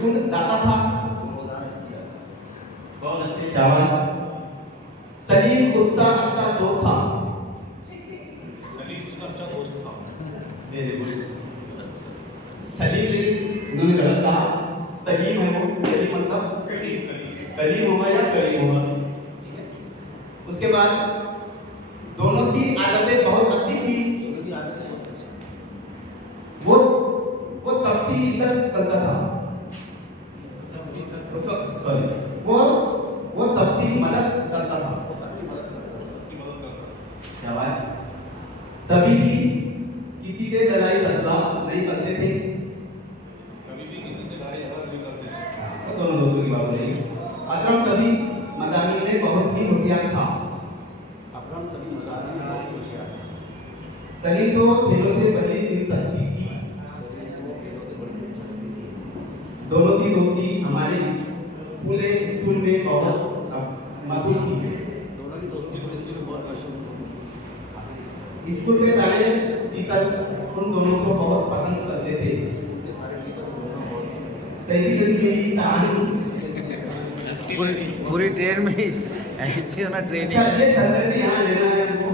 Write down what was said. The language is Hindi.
गुण दाता था। बहुत अच्छे, शाबाश। सलीम कुत्ता का दोस्त था। सलीम उसका अच्छा दोस्त था। Very good. सलीम उन्होंने गलत कहा। सलीम है वो, सलीम मतलब करीम होगा या करीम होगा, ठीक है। उसके बाद दोनों की आदतें बहुत अच्छी थी। वो तपती इज्जत करता था। सॉरी, वो तपती मदद करता था। शाबाश। तभी भी किसी से लड़ाई झगड़ा नहीं करते थे। कभी भी किसी से लड़ाई झगड़ा नहीं करते थे। वो दोनों दोस्तों की बात रही। अकरम कभी मदानी में बहुत ही होशियार था। सलीम तो खेलों से बड़ी दिलचस्पी थी। दोनों की दोस्ती हमारे पूरे स्कूल में बहुत मधुर थी। स्कूल के सारे टीचर उन दोनों को बहुत पसंद करते थे। मेरी कहानी पूरी ट्रेन में ऐसी होना ट्रेनिंग। ये संदर्भ यहाँ लेना है हमको।